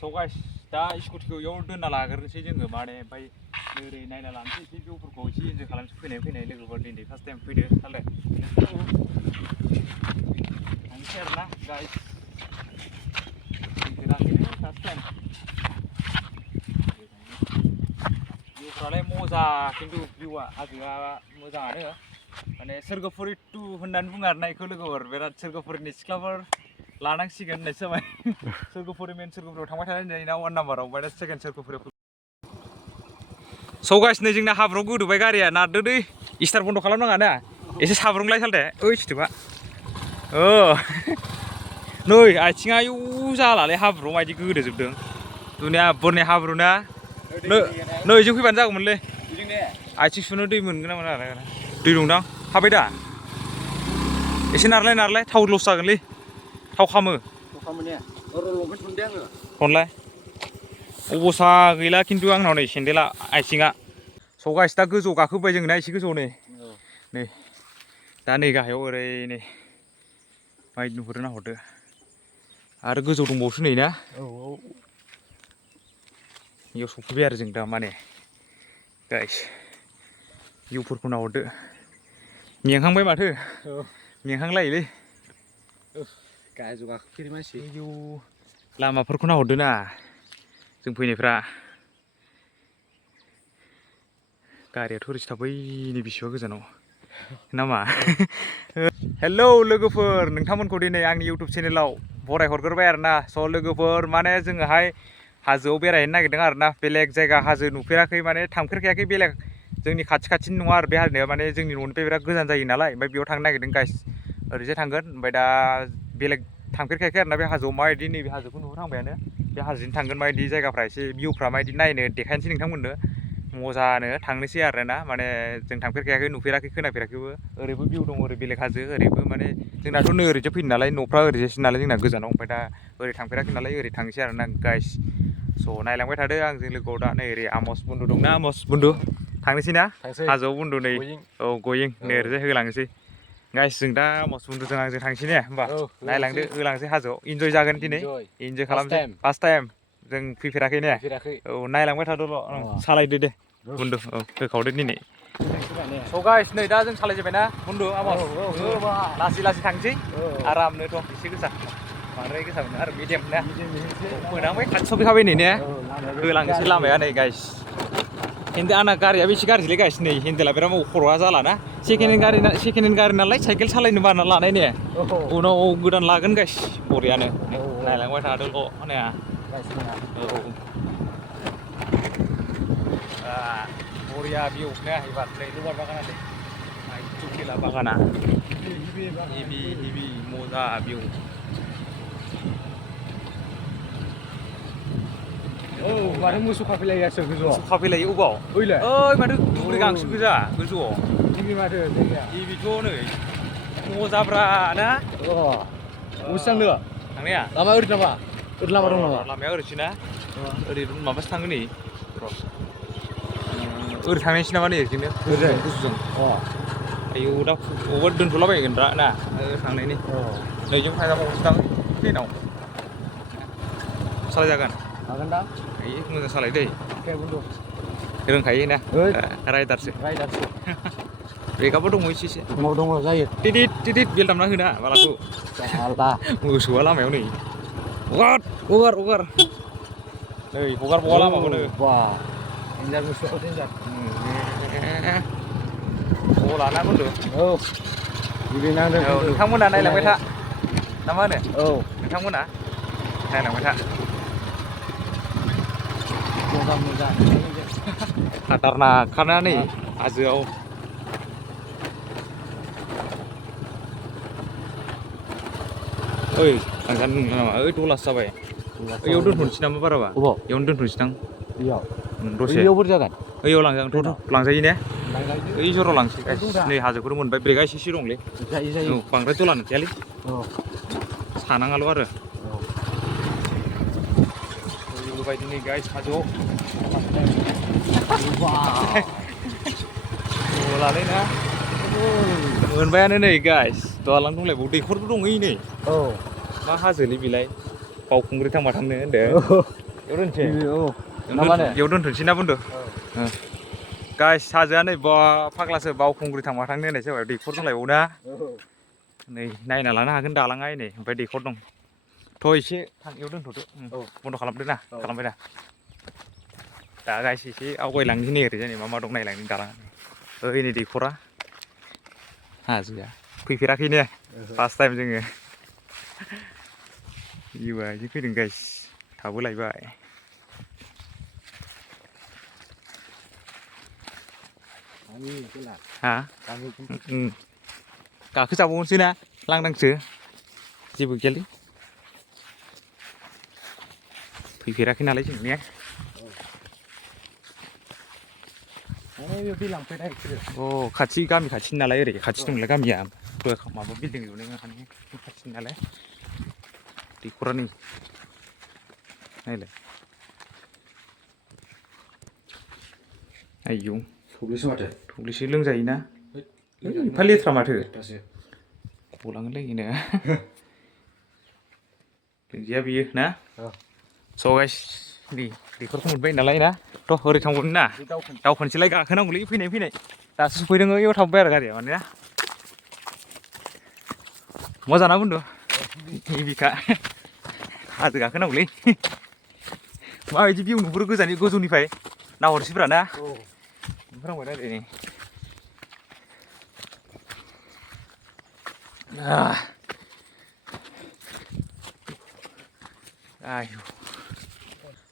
So guys, दा स्कुटिखौ इयाव दोनना लाग्रोनोसै जोङो माने ओमफ्राय ओरै नायना लानोसै एसे भिउफोरखौ एसे इन्जय खालामनोसै फैनाय लोगोफोर दिनै फार्स्ट टाइम फैदो नालाय थांसै आरोना गाइस फैफेराखैनो फार्स्ट टाइम भिउफ्रालाय मजा खिन्थु भिउआ हाजोआ मोजाङानो माने सोरगोफुरि 2 होननानै बुङो आरोना बेखौ लोगोफोर बिराद सोरगोफुरिनि सिख्लाफोर लानांसिगोन होननायसो जाबाय सोरगोफुरि मेन सोरगोफुरियाव थांबाय थानाय ना 1 नाम्बाराव ओमफ्राय दा सेकेन्ड सोरगोफुरियाव स' गाइस नै जोंना हाब्रुआव गोदोबाय गारिया नारदो दै स्टार बन्द' खालामनाङा ना एसे साब्रुंलाय सालथे ओइ सिथोबा नै आथिङा आयौ जालालै हाब्रुआव मायदि गोदोजोबदों दुनिया बरनि हाब्रु ना नै जों फैबानो जागौमोनलै आथिं सुनो दै मोनगोन ना मोना दै दंदां हाबाय दा एसे नारलाय थाव लस जागोनलै थाव खामो फनलाय अबस्था गैला खिन्थु आंनाव नै सेन्देला आथिङा स' गाइस दा गोजौ गाखोबाय जों ना एसे गोजौ नै दा नै गाहायाव ओरै नै माइदि नुहुरो नाहरदो आरो गोजौ दंबावोसो नै ना इयाव सफैबाय आरो जों दा माने गाइस भिउफोरखौ नाहरदो मेंहांबाय माथो मेंहांलायोलै गाजौ गाखोफेरि मानसि लामाफोरखौ नाहरदो ना जों फैनायफ्रा गारियाथ' ओरैसो थाबैनो बेसेबा गोजानाव नामा हेलौ लोगोफोर नोंथांमोनखौ दिनै आंनि इउटुब चेनेलाव बराय हरग्रोबाय आरोना स' लोगोफोर माने जोङोहाय हाजोआव बेरायहैनो नागिरदों आरोना बेलेग जायगा हाजो नुफेराखै माने थांफेरखायाखै बेलेग जोंनि खाथिनि नङा आरो बे हाजोआ माने जोंनि न'निफ्राय बिराद गोजान जायो नालाय ओमफ्राय बेयाव थांनो नागिरदों गाइस ओरैजाय थांगोन ओमफ्राय दा बेलेग थांफेरखायाखै आरोना बे हाजोआव माबायदि नैबे हाजोखौ नुहुरहांबायानो बे हाजोजों थांगोन माबायदि जायगाफ्रा एसे भिउफ्रा माबायदि नायनो देखायनोसै नोंथांमोननो मजानो थांनोसै आरोना माने जों थांफेरखायाखै नुफेराखै खोनाफेराखैबो ओरैबो भिउ दं ओरै बेलेग हाजो ओरैबो माने जोंनाथ' नै ओरैसो फैयो नालाय न'फ्रा ओरैजायसो नालाय जोंना गोजानाव ओमफ्राय दा ओरै थांफेराखै नालाय ओरै थांनोसै आरोना गाइस स' नायलांबाय थादो आंजों लोगोआव दा नै ओरै आमस बुन्दु दंना आमस बुन्दु थांनोसै ना हाजोआव बुन्दु नै औ गयिं नै ओरैजाय होलांनोसै गाइस जों दा आमस बुन्दुजों आंजों थांसै ने होमबा नायलांदो होलांसै हाजोआव इन्जय जागोन दिनै इन्जय खालामसै फार्स्ट टाइम जों फैफेराखै ने औ नायलांबाय थादोल' सालायदो दे बुन्दु औ होखावदो दिनै स' गाइस नै दा जों सालायजोब्बायना बुन्दु आमस लासै लासै थांसै आरामनोथ' एसे गोसा बांद्राय गोसा मोना आरो मिडियाम ना मोनांबाय खाथि सफैखाबाय नै ने होलांनोसै लामाया नै गाइस हेन्देल आंना गारिया बेसे गाज्रिलै गाइस नै हेन्देला बिराद खर'आ जालाना सेकेन्ड हेन्ड गारि नालाय साइकेल सालायनो बारना लानाय ने उनाव गोदान लागोन गाइस बरियानो नायलांबाय थादोल' होनाया बरिया भिउ ने एबार नै रबार बागाना नै चुकेला बागाना हेभि मजा भिउ माथो मोसौ खाफैलायो मोसौ खाफैलायो अबाव ओइ माथो दुब्रि गांसो गोजा गोजौआव माथो जायगाया हेभिथ' नै मजाब्रा ना बबेसो थांनो थांनाया लामा ओरै नामा ओरै लामा दं नामा लामाया ओरैसो ना ओरै माबासो थाङो नै ओरै थांनायसै नामा नै ओरैनो गुसुजों आयौ दा अबावबा दोनथ'लाबायगोन दा ना थांनायनि नैजों थांजाबावनोसै दां ट्रेनाव सालायजागोन हागोन दा मोजां सालाय दै रोंखायो ना राइडारसो ब्रेकआबो दङ एसे उनाव दङ जायो टिदिट बेल दामना होना बालाखौ मोसौआ लामायाव नै हगार नै हगारबावा लामाखौनो देन्जार मोसौआ देन्जार लाना बुन्दु नांदों नोंथांमोना नायलांबाय था ना मा होनो नोंथांमोना नायलांबाय था मोजां खाटारनाक खारना नै हाजोआव ओइ थांजानो नामा ओइ दलासो जाबाय ओइयाव दोनथ'नोसै नामा बाराबा इयावनो दोनथ'नोसै दां दसे ओइयाव लांजागोन थ' लांजायो ने ओइ जराव लांसै नै हाजोफोर मोनबाय ब्रेकआ एसे दंलै औ बांद्राय दला नंखायालै सानाङाल' आरो बेबायदि नै गाइस हाजोआव लालै ना मोनबायानो नै गाइस दालां दंलायबावो दैखरबो दङ नै मा हाजोलै बेलाय बावखुंग्रि थांबा थांनो होनदों दोनसै औ बेयाव दोनथ'नोसै ना बुन्दु गाइस हाजोआ नै बा फाग्लासो बावखुंग्रि थांबा थांनो होननाय जाबाय दैखर दंलायबावो ना नै नायना लानो हागोन दालाङा नै ओमफ्राय दैखर दं थ' एसे इयाव दोनथ'दो बन्द' खालामदो ना खालामबाय दा दा गाइस एसे आवगायलांनोसै नै ओरैजाय मा मा दं नायलांनि दालाङा ओइ नै दैखरा हाजोआ फैफेराखै ने फार्स्ट टाइम जोङो इउआइजों फैदों गाइस थाबोलायबाय हा गाखोजाबावनोसै ना लांदांसो जेबो गैयालै फैफेराखै नालाय जों ने अ खाथि गामि खाथिनि नालाय ओरै खाथि दंलाय गामिया माबा बिल्डिं लुनाय माने खाथिनि नालाय दैखरा नै नायलाय आयौ थब्लैसो माथो थब्लैसो लोंजायोना एफा लेथ्रा माथो गलाङोलै नो लोंजाया बियो ना स' गाइस नै दैखरखौ मोनबाय नालाय ना थ' ओरै थांबावनि ना दावखोनोसैलाय गाखोनांगौलै फैनाय दासो सफैदों ओइयाव थाबोबाय आरो गारिया माने ना मोजां ना बुन्दु गिबिखा हाजो गाखोनांगौलै माबायदि भिउ नुहुरो गोजौनिफ्राय नाहरसैब्रा ना नुफ्रांबाय दा ओरै आयौ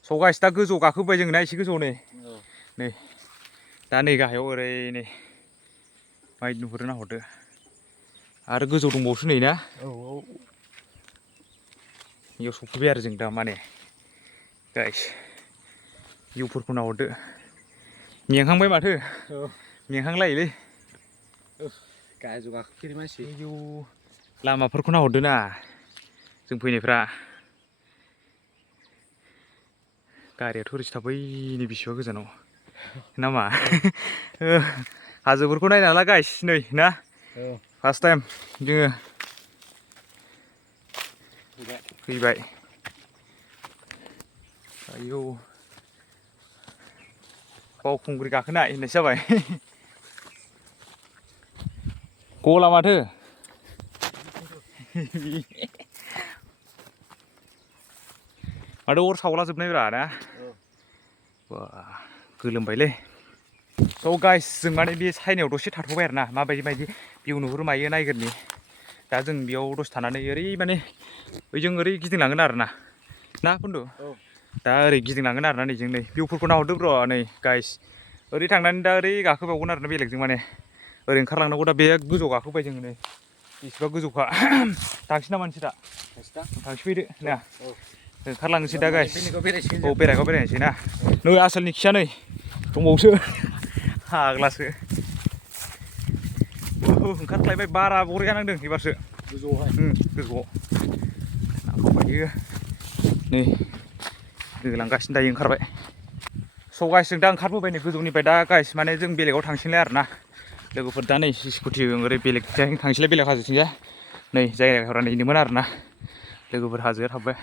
स' गाइस दा गोजौआव गाखोबाय जों ना एसे गोजौआव नै दा नै गाहायाव ओरै नै माबायदि नुहुरो नाहरदो आरो गोजौ दंबावोसो नै ना बेयाव सफैबाय आरो जों दा माने गाइस भिउफोरखौ नाहरदो मेंहांबाय माथो मेंहांलायोलै गाहायजों गाखोफेरि मानसि आयौ लामाफोरखौ नाहरदो ना जों फैनायफ्रा गारियाथ' ओरैसो थाबैनो बेसेबा गोजानाव नामा हाजोफोरखौ नायनो हाला गाइस नै ना फार्स्ट टाइम जोङो फैबाय आयौ बावखुंग्रि गाखोनाय होननायसो जाबाय गला माथो माथो अर सावला जोबनायब्रा ना बा गोलोमबायलै स' गाइस जों माने बे सायनायाव दसे थाथ'बाय आरो ना माबायदि भिउ नुहुरो मायो नायगोरनि दा जों बेयाव दसे थानानै ओरै माने ओइजों ओरै गिदिंलांगोन आरो ना बुन्दु दा ओरै गिदिंलांगोन आरो ना नै जों नै भिउफोरखौ नाहरदो ब्र' नै गाइस ओरै थांनानै दा ओरै गाखोबावगोन आरो ना बेलेगजों माने ओरै ओंखारलांनांगौ दा बे गोजौआव गाखोबाय जों नै बेसेबा गोजौखा थांसै नामा नोंसोर दा थांसै फैदो ना ओंखारलांनोसै दा गाइस औ बेरायगाव बेरायनोसै ना नै आसोलनि खिया नै दंबावोसो फाग्लासो ओंखारख्लायबाय बारा बरिया नांदों एबारसो गोजौआव नांखांबायो नै गोलांगासिनो दायो ओंखारबाय स' गाइस जों दा ओंखारबोबाय नै गोजौनिफ्राय दा गाइस माने जों बेलेगाव थांसैलाय आरो ना लोगोफोर दा नै स्कुटिजों ओरै बेलेगथिं थांसैलाय बेलेग हाजोथिंजाय नै जायगाफोरा नैनोमोन आरो ना लोगोफोर हाजोआ थाबबाय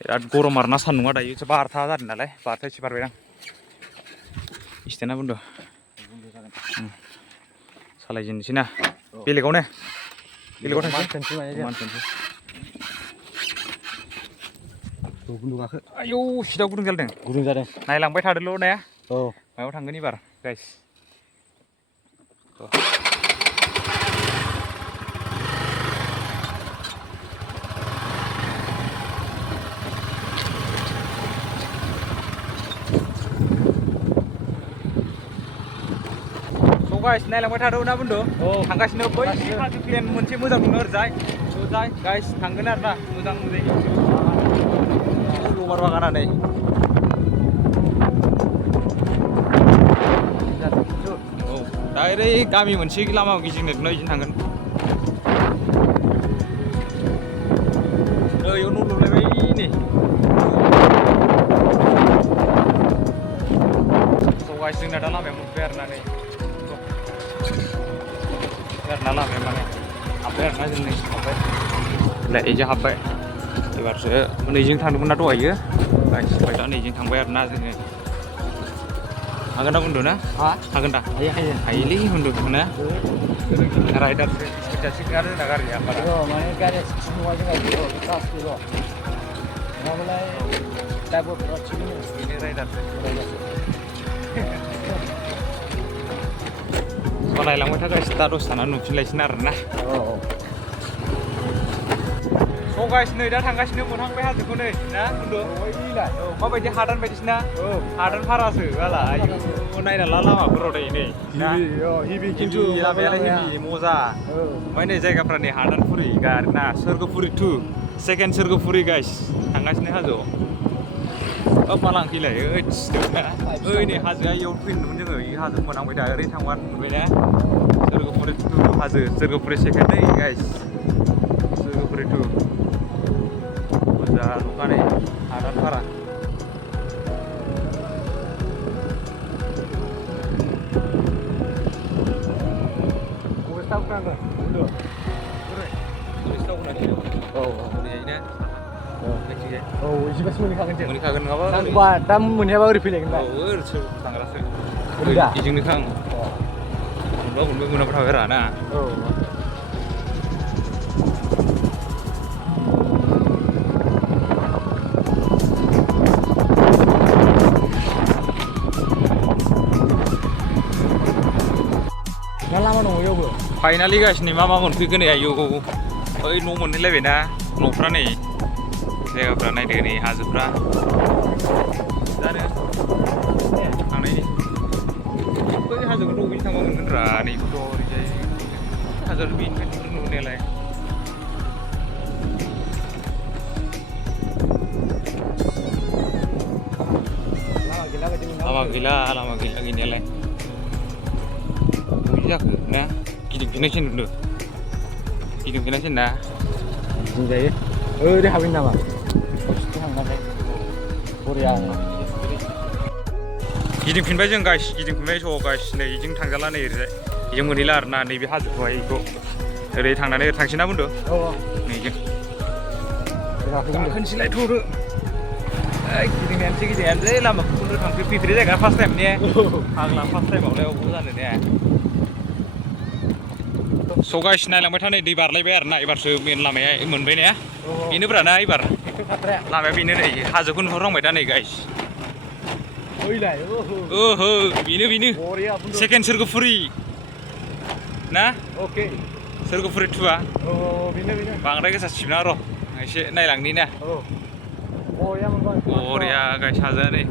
बिराद गरम आरो ना सान्दुंआ दायो 12था जादों नालाय 12था एसे बारबायदां इसथेना बुन्दु सालायजेननोसै ना बेलेगाव थांसै आयौ सिदा गुदुं जादों नायलांबाय थादोल' ने मायाव थांगोन एबार गाइस गाइस नायलांबाय थादो ना बुन्दु थांगासिनो बै हाजो प्लेन मोनसे मोजां दङ ओरैजाय गाइस थांगोन आरो ना मोजां जायगायाव लबार बागाना नै दा ओरै गामि मोनसे लामा गिदिंनो बिदिनो थांगोन नै इयाव न' लुलायबाय नै गाइस जोंना दा लामायाव मोनबाय आरो ना नै लामाया माने हाब्बाय आरो ना जों नै हाब्बाय इजों हाब्बाय एबारसो नैजों थांदोंमोन ना दहायो गाइस ओमफ्राय दा नैजों थांबाय आरोना जोङो हागोन ना बुंदो ना हागोन दा हायोलै बुंदो ना राइडारसो स्पिडआसो गार जोंना गारिया बारा माने गारिया सिक्स नङा जोंहा क्लासनिल' नङाबालाय ड्राइभारफ्रा थिगैनो बेनो राइडारसो सालायलांबाय था गाइस दा दसे थानानै नुफिनलायसिन आरोना स' गाइस नै दा थांगासिनो मोनहांबाय हाजोखौ नै ना बुंदो माबायदि हादान बायदिसिना हादान भारासो गाला आयु नायना ला लामाफोराव दायो नै ना हिबि खिन्थु लामायालाय हिबि मजा ओमफ्राय नै जायगाफ्रा नै हादानफुरि ना स्वrgwpuri 2 सेकेन्ड swrgwpuri गाइस थांगासिनो हाजोआव मा लांखैलाय ओइ नै हाजोआ इयाव फैनोमोन जोङो इ हाजो मोनहांबाय दा ओरै थांबा मोनबाय ना swrgwpuri 2 हाजो swrgwpuri सेकेन्ड नै गाइस swrgwpuri 2 मोजा लुखानाय हादान भारा एसेबासो मोनहैखागोन नङाबा दा मोनहैयाबा ओरै फैलायगोन दा सोर थांग्रासो बेजोंनोखा आं मोनबा मोनाबा थाबाय रा ना लामा दङ इयावबो फाइनालि गासिनो मा मोनफैगोन आयौ ओइ न' मोनहैलायबाय ना न'फ्रा नै जायगाफ्रा नायदो नै हाजोफ्रा जानो थांनायनि बै हाजोखौथ' बबेजों थांबा मोनगोन रा नैखौथ' ओरैजाय हाजो बेनिफ्राय नुहुरनायालाय लामा गैला गैनायालाय बबे जाखो ना गिदिंफिननायसो नुदों गिदिंफिननायसो ना गिदिंजायो ओरै हाबैनो नामा थांनानै बरिया गिदिंफिनबाय जों गाइस गिदिंफिनबाय स' गाइस नै इजों थांजाला नै ओरैजाय इजों मोनहैला आरोना नैबे हाजोखौहाय इखौ ओरै थांनानै ओरै थांसै ना बुंदो नैजों गाखोनोसैलाय थ'रो गिदिंनायानोसै लामाखौनो फैफेरै जायगा फार्स्ट टाइम ने फाग्ला फार्स्ट टाइमावलाय अबाव जानो ने स' गाइस नायलांबाय था नै दै बारलायबाय आरोना एबारसो मेन लामाया मोनबाय ने बेनोब्रा ना एबार लामाया बेनो नै हाजोखौ नुहुरहांबाय दा नै गाइस ओहो बेनो सेकेन्ड swrgwpuri ना swrgwpuri 2 बांद्राय गोसा सिबना र' एसे नायलांनि ना बरिया गाइस हाजोआ नै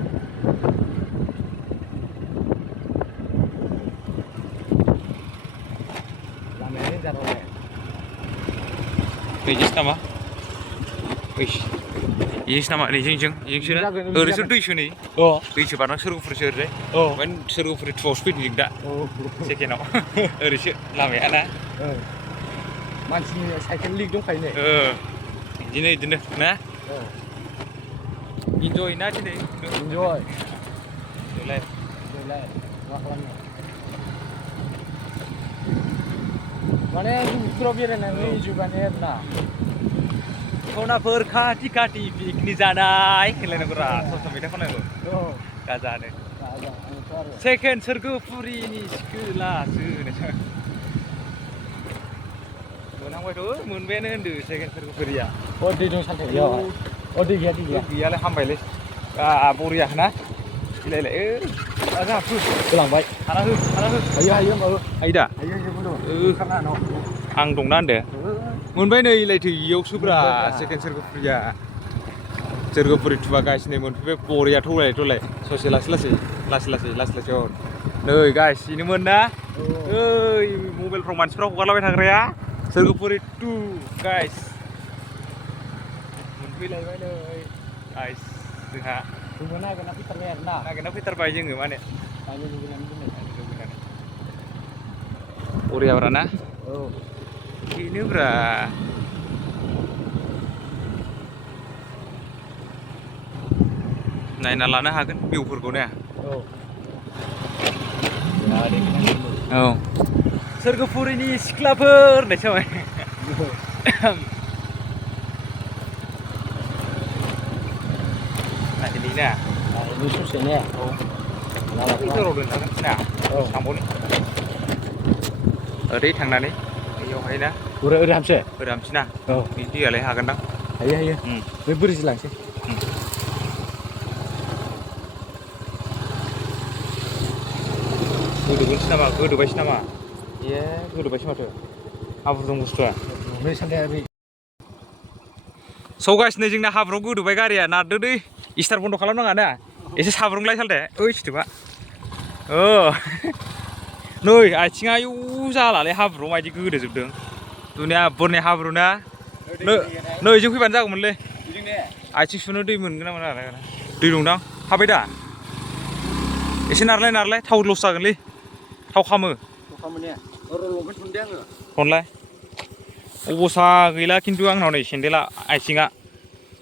नैजिसो नामा इजोंसो नामा नैजों ओरैसो दैसो नै दैसो बारना swrgwpuriसो ओरैजाय ओमफ्राय swrgwpuri 2आवसो फैदों जों दा सेकेन्डआव ओरैसो लामाया ना मानसिनि साइकेल लिक दंखायो नै बिदिनो ना इन्जय ना दिनै इन्जय मा खालामनो माने दुब्लिफोराव बेरायनानै जुगाने आरोना सनाफोर खाथि पिकनिक जानाय होनलायनांगौ रा सम मेथाइ खननांगौ गाजानो सेकेन्ड swrgwpuriनि सिखोलासो मोनहांबायथ' मोनबायानो होनदो सेकेन्ड swrgwpuriया दै दं सानथायाव दै गैयालाय हामबायलै बरिया ना बिलायलाय जोंहा होलांबाय हाना हो हायो होमबाबो हायो दा आं दंना होनदो मोनबाय नै लायथो इयावसोब्रा सेकेन्ड swrgwpuriया swrgwpuri 2 गाइस नै मोनफैबाय बरिया थौलाय ससे लासै नै गाइस बेनोमोन ना ओइ मबाइलफ्राव मानसिफ्रा हगारलाबाय थाग्राया swrgwpuri 2 गाइस मोनफैलायबाय नै गाइस जोंहा नागिरना फैथारबाय जोङो माने बरियाब्रा ना बेनोब्रा नायना लानो हागोन भिउफोरखौ ने swrgwpuriनि सिख्लाफोर होननाय जाबाय ini na. Ini susahnya. Oh. Itu rodo na na. Oh. Samboni. Oरै थांनानै बेयावहाय ना. Udah hamse. Ramsina. Oh. Ini adalah hagan dang. Iya. Ini beris langsung. Godobaयसो नामा? Iya, godoबायसो माथो. हाब्रु दं बुस्थुआ. Ini sampai So guys, नै जोंना हाब्रुआव गोदोबाय गारिया नारदो दै. स्टार बन्द खालामनाङा ना. एसे साब्रुंलाय सालदे. ओइ सिथोबा. नै आथिङा आयौ जालालै हाब्रुआव मायदि गोदोजोबदों. दुनिया बरनि हाब्रु ना. नै जों फैबानो जागौमोनलै. आथिं सुनो दै मोनगोन ना मोना दै दंदां. हाबाय दा? एसे नारलाय थाव लस जागोनलै. थाव खामो. खनलाय. अबस्था गैला खिन्थु आंनाव नै सेन्देला आथिङा.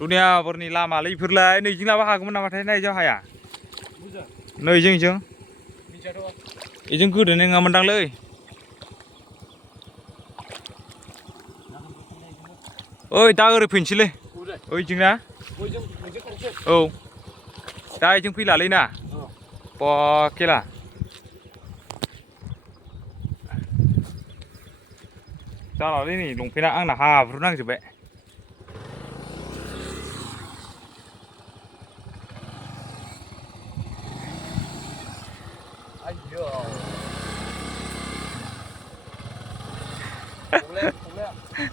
दुनिया बरनि लामालै इफोरलाय नैजों लाबा हागौमोन नामाथाय नायजों हाया। नैजों इजों गोदोनाय नङामोनदांलै। ओइ दा ओरै फैनोसैलै ओइजों ना औ दा इजों फैलालै ना पकेला जालालै नै लंपेन्टआ आंना हाब्रु नांजोबबाय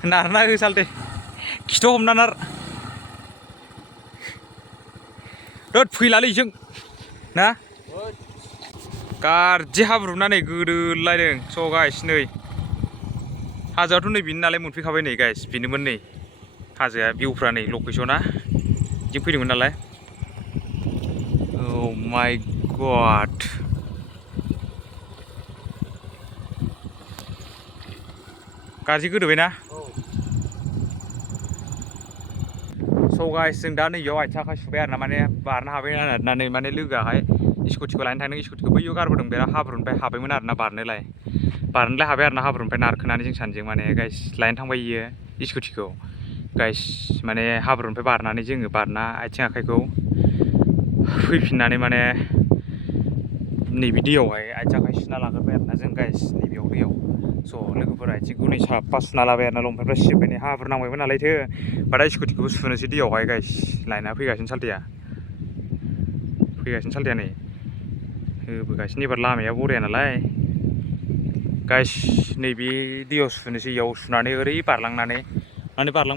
नारना हो सालथे खिथ' हमना नार दोद फैलालै जों ना गारजि हाब्रुना नै गोदोलायदों स' गाइस नै हाजोआथ' नै बिनो नालाय मोनफैखाबाय नै गाइस बिनोमोन नै हाजोआ भिउफ्रा नै लकेसना जों फैदोंमोन नालाय oh my god गाज्रि गोदोबायना स' गाइस जों दा नैयाव आथिं आखाइ सुबाय आरोना माने बारनो हाबाय आरोना नै माने लोगोआहाय स्कुटिखौ लायनो थांदों स्कुटिखौ बैयाव गारबोदों बिराद हाब्रुनिफ्राय हाबायमोन आरोना बारनोलाय हाबाय आरोना हाब्रुनिफ्राय नारखोनानै जों सानैजों माने गाइस लायनो थांबाय इयो स्कुटिखौ गाइस माने हाब्रुनिफ्राय बारनानै जोङो बारना आथिं आखाइखौ फैफिननानै माने नैबे दैयावहाय आथिं आखाइ सुना लाग्रोबाय आरोना जों गाइस नैबेयाव दैयाव स' लोगोफोरा आथिंखौ नै साफा सुना लाबाय आरोना लंपेन्टफ्रा सिजोब्बाय हाब्रु नांबायमोन नालायथो दा स्कुटिखौबो सुनोसै दैयावहाय गाइस लायना फैगासिनो सालथेया नै होबोगासिनो एबार लामाया बरिया नालाय गाइस नैबे दैयाव सुनोसै इयाव सुनानै ओरै बारलांनानै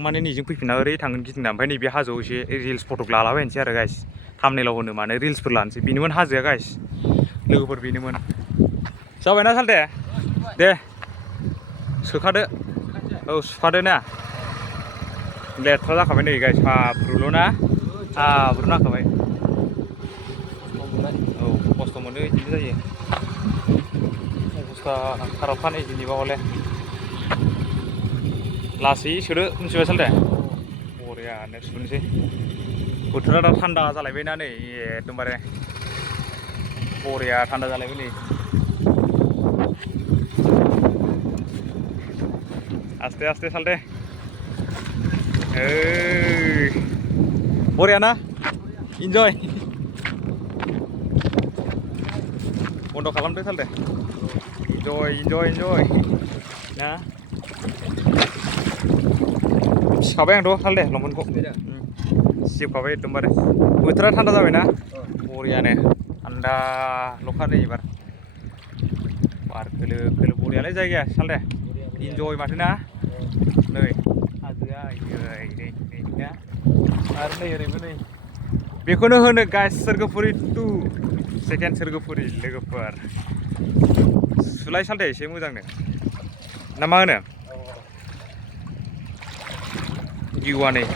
माने नैजों फैफिनना ओरै थांगोन गिदिंना ओमफ्राय नैबे हाजोआव एसे रिल्स फटक लालाबायनोसै आरो गाइस थाम्बनेइलाव होनो माने रिल्सफोर लानोसै बेनोमोन हाजोआ गाइस लोगोफोर बेनोमोन जाबायना सालथे दे सोखादो औ सुखादो ना लेथ्रा जाखाबाय नै गाइस हाब्रुल' ना हाब्रु नांखाबाय औ खस्थ' मोनो बिदिनो जायो अबस्था खाराबखा नै दिनैबा हले लासै सोदो मिथिबाय सालथे बरियानो सुनोसै बोथोरा दा थान्दा जालायबायना नै एकदमबारे बरिया थान्दा जालायबाय नै आस्ते आस्ते सालथे बरिया ना इन्जय बन्द' खालामदो सालथे इन्जय ना सिखाबाय आंथ' सालथे लंपेन्टखौ सिजोबखाबाय एकदमबारे बोथोरा थान्दा जाबायना बरियानो थान्दाल'खा नै एबार बार खोलो खोलो बरियालै जायगाया सालथे इन्जय माथो ना नै हाजोआ नै ना आरो नै ओरैबो नै बेखौनो होनो गाइस स्वrgwpuri 2 सेकेन्ड स्वrgwpuri लोगोफोर सुलाय सालथे एसे मोजांनो ना मा होनो भिउआ नै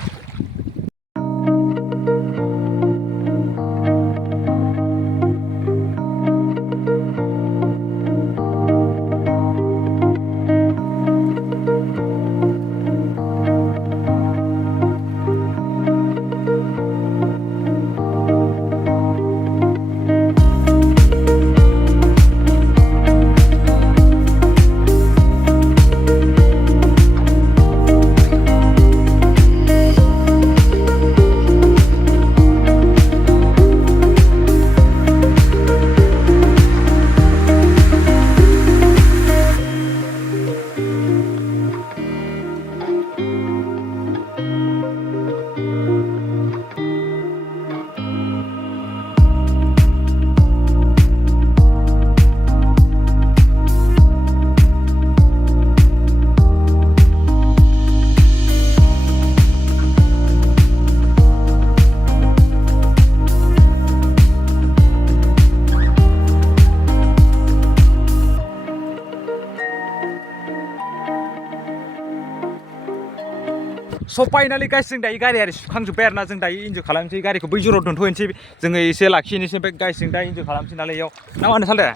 स' फाइनालि गाइस जों दायो गारिया सुखांजोब्बाय आरोना जों दायो इन्जय खालामनोसै गारिखौ बै जराव दोनथ'नोसै जोङो एसे लाखिनोसै ओमफ्राय गाइस जों दा इन्जय खालामनोसै नालाय इयाव ना मा होनो सालथे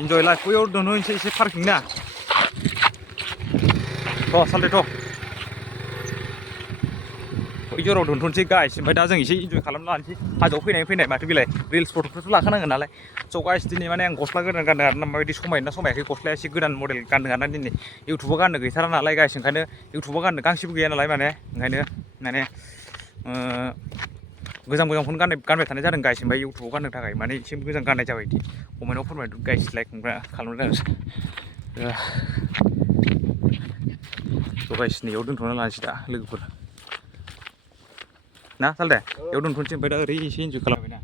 इन्जय लाइफ बैयाव दोनथ'नोसै एसे पार्किं ना थ' सालथे थ' बै जराव दोनथ'नोसै गाइस ओमफ्राय दा जों एसे इन्जय खालामना लानोसै हाजोआव फैनाय माथो बेलाय रिल्स फट'फोरथ' लाखानांगोन नालाय स' गाइस दिनै माने आं गस्ला गोदान गानदों आरोना माबायदि समायना समायाखै गस्लाया एसे गोदान मडेल गानदों आरोना दिनै इउटुबाव गाननो गैथारा नालाय गाइस ओंखायनो इउटुबाव गाननो गांसेबो गैया नालाय माने ओंखायनो माने गोजामखौनो गानबाय थानाय जादों गाइस ओमफ्राय इउटुबाव गाननो थाखाय माने एसे गोजान गाननाय जाबाय बिदि कमेन्टआव फोरमायदो गाइस लाइक खालामनो स' गाइस नैयाव दोनथ'ना लानोसै दा लोगोफोर ना सालथे बेयाव दोनथ'नोसै ओमफ्राय दा ओरै एसे इन्जय खालामबायना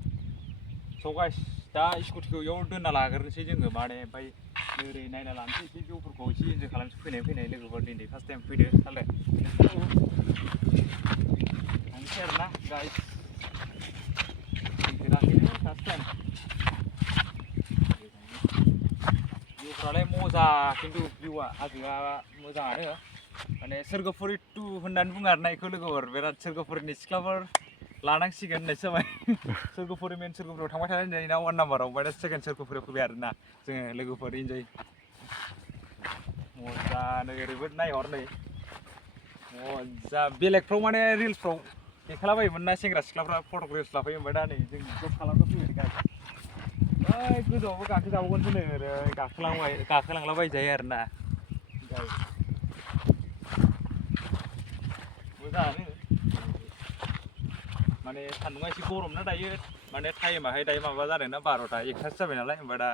स' गाइस दा स्कुटिखौ बेयाव दोनना लाग्रोनोसै जोङो माने ओमफ्राय ओरै नायना लानोसै एसे भिउफोरखौ एसे इन्जय खालामनोसै फैनाय लोगोफोर दिनै फार्स्ट टाइम फैदो सालथे थांसै आरोना गाइस फैफेराखैनो फार्स्ट टाइम भिउफ्रालाय मजा खिन्थु भिउआ हाजोआ मोजाङानो माने सोरगोफुरि 2 होननानै बुङो आरोना बेखौ लोगोफोर बिराद सोरगोफुरिनि सिख्लाफोर लानांसिगोन होननायसो जाबाय सोरगोफुरि मेन सोरगोफुरियाव थांबाय थानाय नै ना 1 नाम्बाराव ओमफ्राय दा सेकेन्ड सोरगोफुरियाव फैबाय आरोना जोङो लोगोफोर इन्जय मजानो ओरैबो नायहर नै मजा बेलेगफ्राव माने रिल्सफ्राव देखायलाबायोमोन ना सेंग्रा सिख्लाफ्रा फट' रिल्स लाफैयो ओमफ्राय दा नै जों जब खालामनो फैबाय गाइस ओइ गोजौआवबो गाखोजाबावगोनसो नै ओरै गाखोलांलाबायजायो आरोना गाइस मोजाङानो माने सान्दुंआ एसे गरम ना दायो माने टाइमाहाय दायो माबा जादों ना 12टा 1टासो जाबाय नालाय ओमफ्राय दा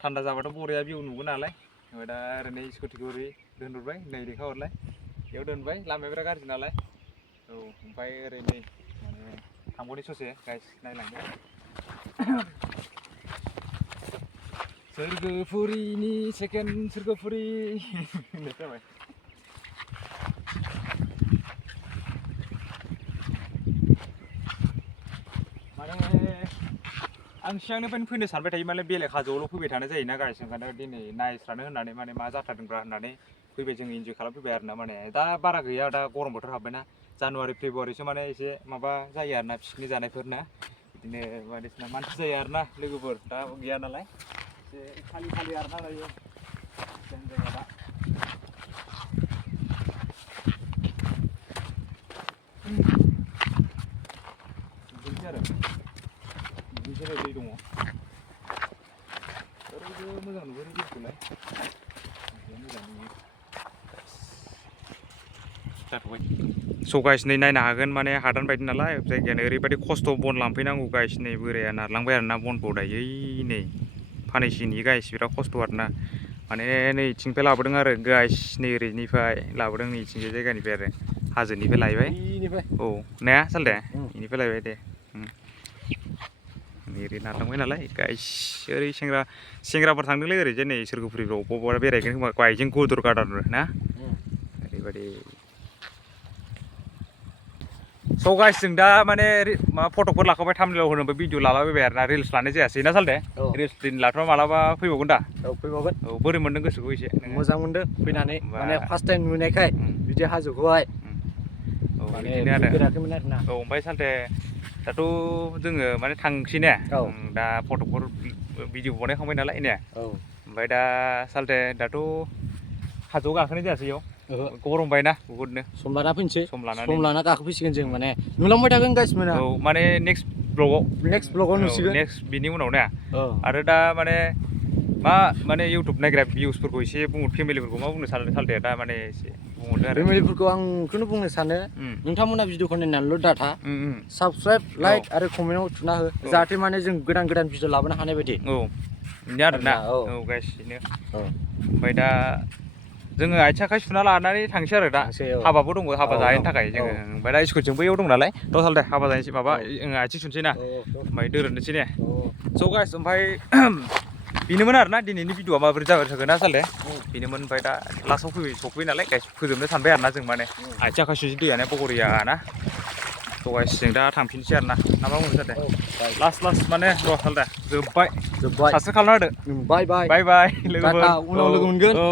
थान्दा जाबाथ' बरिया भिउ नुगोन नालाय ओमफ्राय दा ओरैनो स्कुटिखौ ओरै दोनहरबाय नै देखाहरलाय बेयाव दोनबाय लामाया बिराद गाज्रि नालाय औ ओमफ्राय ओरै नै माने थांबावनि ससे गाइस नायलांदो सोरगोफुरिनि सेकेन्ड सोरगोफुरि होननाय जाबाय माने आं सिगांनिफ्रायनो फैनो सानबाय थायो माने बेलेग हाजोआवल' फैबाय थानाय जायोना गाइस ओंखायनो दिनै नायस्रानो होननानै माने मा जाथारदोंब्रा होननानै फैबाय जों इन्जय खालामफैबाय आरोना माने दा बारा गैया दा गरम बोथोर हाबबायना जानुवारि फेब्रुवारिसो माने एसे माबा जायो आरोना पिकनिक जानायफोर ना बिदिनो बायदिसिना मानसि जायो आरोना लोगोफोर दा गैया नालाय एसे खालि आरोना दायो जों जायगा दा बिदिनोसै आरो बिदिनोसै दै दङ ओरैबो मोजां नुगोन भिउखौलाय मोजां नुयो जाथ'बाय स' गाइस नै नायनो हागोन माने हादान बायदि नालाय जायगायानो ओरैबायदि खस्थ' बन लांफैनांगौ गाइस नै बोराया नारलांबाय आरोना बनखौ दायो नै फानैसिनि गाइस बिराद खस्थ' आरोना माने नै इथिंनिफ्राय लाबोदों आरो गाइस नै ओरैनिफ्राय लाबोदों नै इथिंजाय जायगानिफ्राय आरो हाजोनिफ्राय लायबाय औ नाया सालथे बेनिफ्राय लायबाय दे ओरै नारलांबाय नालाय गाइस ओरै सेंग्राफोर थांदोंलै ओरैजाय नै सोरगोफुरिफ्राव बबेबा बेरायगोन खोमा बाइकजों गदर गादार ना ओरैबायदि स' गाइस जों दा माने मा फट'फोर लाखाबाय थाम्बनेइलाव होनो ओमफ्राय भिडिअ लालाबायबाय आरोना रिल्स लानाय जायासै ना सालथे रिल्स दिन लाथ'ना मालाबा फैबावगोन दा औ फैबावगोन औ बोरै मोनदों गोसोखौ एसे मोजां मोनदों फैनानै माने फार्स्ट टाइम नुनायखाय बिदि हाजोखौहाय औ माने बिदिनो नुफेराखैमोन आरोना औ ओमफ्राय सालथे दाथ' जोङो माने थांसै ने दा फट'फोर भिडिअ बानायखांबाय नालाय ने ओमफ्राय दा सालथे दाथ' हाजोआव गाखोनाय जायासै इयाव गरमबायना बहुदनो सम लाना फैनोसै सम लाना गाखोफैसिगोन जों माने नुलांबाय थागोन गाइस मोना औ माने नेक्स्ट ब्लगाव नुसिगोन नेक्स्ट बिनि उनाव ना आरो दा माने मा माने इउटुब नायग्रा भिउसफोरखौ एसे बुंहर फेमिलिफोरखौ मा बुंनो सालथे दा माने एसे बुंहरदो आरो फेमिलिफोरखौ आं बेखौनो बुंनो सानो नोंथांमोना भिडिअखौ नायनानैल' दाथा साबस्क्राइब लाइक आरो कमेन्टआव थुना हो जाहाथे माने जों गोदान भिडिअ लाबोनो हानाय बायदि औ बिनो आरोना औ गाइस बेनो ओमफ्राय दा जोङो आथिं आखाइ सुना लानानै थांसै आरो दा हाबाबो दङ हाबा जाहैनो थाखाय जोङो ओमफ्राय दा स्कुटिजों बैयाव दं नालाय थ' सालथे हाबा जाहैनोसै माबा जोङो आथिं सुनोसै ना ओमफ्राय दोरोदनोसै ने स' गाइस ओमफ्राय बेनोमोन आरोना दिनैनि भिडिअआ माबोरै जाबाय थागोन ना सालथे बेनोमोन ओमफ्राय दा लास्टआव सफैबाय नालाय गाइस फोजोबनो सानबाय आरोना जों माने आथिं आखाइ सुनोसै दैयानो बगरिया ना थ' गाइस जों दा थांफिनसै आरोना ना मा बुंनो सालथे लास्ट माने र' सालथे जोब्बाय साबस्क्राइब खालामना होदो बाय लोगोफोर उनाव लोगो मोनगोन औ